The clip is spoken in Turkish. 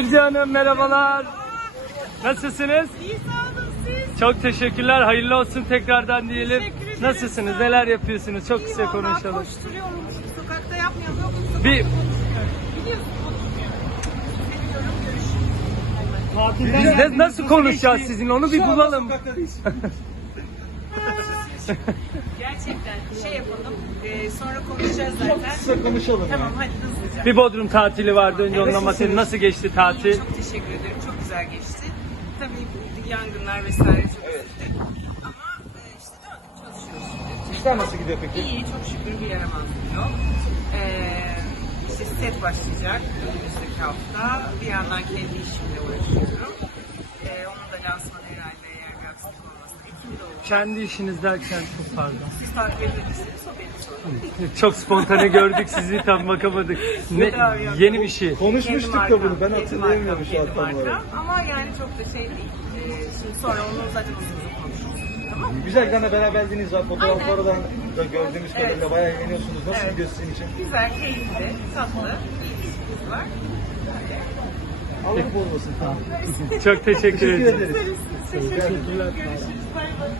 Gülce Hanım merhabalar. Nasılsınız? İyi sağ olun siz. Çok teşekkürler. Hayırlı olsun tekrardan diyelim. Nasılsınız? Neler yapıyorsunuz? Çok kısa İyi vallahi konuşalım. koşturuyorum. Sokakta. Yok, sokakta Bir Biliyorsun. Seviyorum. Görüşürüz. biz de nasıl konuşacağız sizinle onu bir bulalım. Gerçekten şey yapalım. Ee, sonra konuşacağız zaten. Kısa konuşalım. Tamam hadi hızlıca. Bir Bodrum tatili vardı önce onunla bahsedelim. Nasıl geçti tatil? Çok teşekkür ederim. Çok güzel geçti. Tabii yangınlar vesaire çok üzüldü. Ama e, işte döndük çalışıyoruz şimdi. İşler nasıl gidiyor peki? İyi, çok şükür bir yaramazlık yok. Ee, işte set başlayacak önümüzdeki hafta. Bir yandan kendi işimle uğraşıyorum. Ee, onun da lansmanı Kendi işiniz derken çok pardon. Siz takip edebilirsiniz. Çok spontane gördük sizi tam bakamadık. Ne, yeni bir şey. Konuşmuştuk da bunu. Ben hatırlayamıyorum şu an tam olarak. Ama yani çok da şey değil. Ee, şimdi sonra onu zaten uzun uzun konuşuruz. Tamam mı? Güzel bir tane beraberliğiniz var. Fotoğraflardan da gördüğümüz Evet. kadarıyla bayağı eğleniyorsunuz. Nasıl Evet. gidiyor sizin için? Güzel, keyifli, tatlı, iyi bir işimiz var. Allah bozmasın. Tamam. Çok teşekkür Teşekkür ederim. ederiz. Teşekkürler. Görüşürüz. Bay bay.